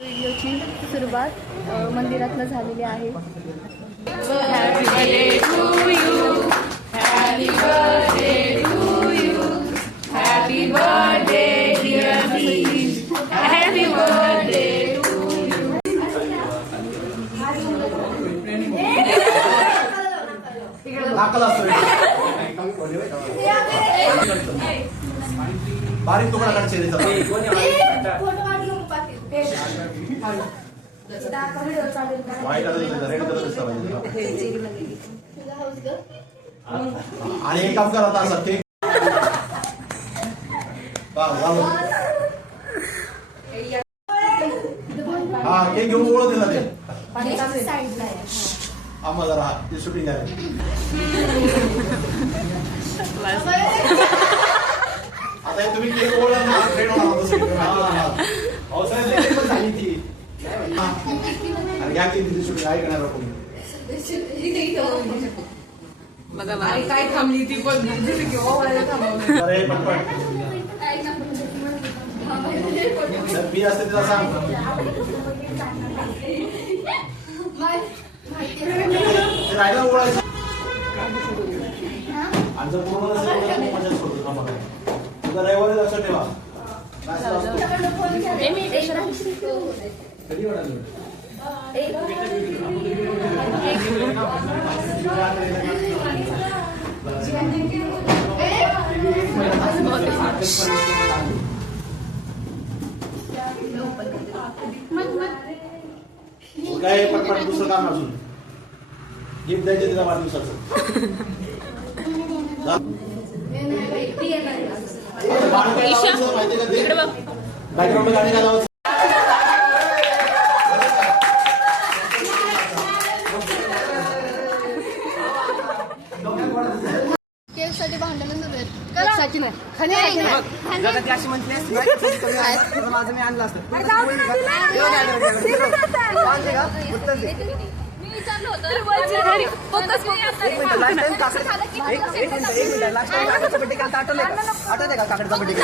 व्हिडिओची सुरुवात मंदिरातनं झालेली आहे. Happy birthday to you. Happy birthday to you. Happy birthday dear Dean. Happy birthday to you. बारीक तुकडा काढ चेहऱ्याचा. व्हाईट कलर रेड कलर दिसला पाहिजे. आणि एक काम करा आता असं केक हा केक घेऊन ओळख दिला ते आम्हा जरा ते शूटिंग आहे. आता हे तुम्ही केक ओळख ना ट्रेन होणार पण झाली ती आणि घ्या की तिथे शूटिंग आहे करणार आपण. काय थांबली ती पण अरे पटपट मी असते तिला सांग राहायला ओळायचं आणि जर पूर्ण नसेल मजा सोडतो मग तुझा रविवारी लक्षात ठेवा. कधी काय पटपट दुसरं काम असून गिफ्ट द्यायचे तिला वाढदिवसाचं. बॅकग्राऊंड गाणी घालावं. केकसाठी भांडण नाही. जगातली अशी म्हटली माझं मी आणलं असतं. आठवते का काकडचा बड्डे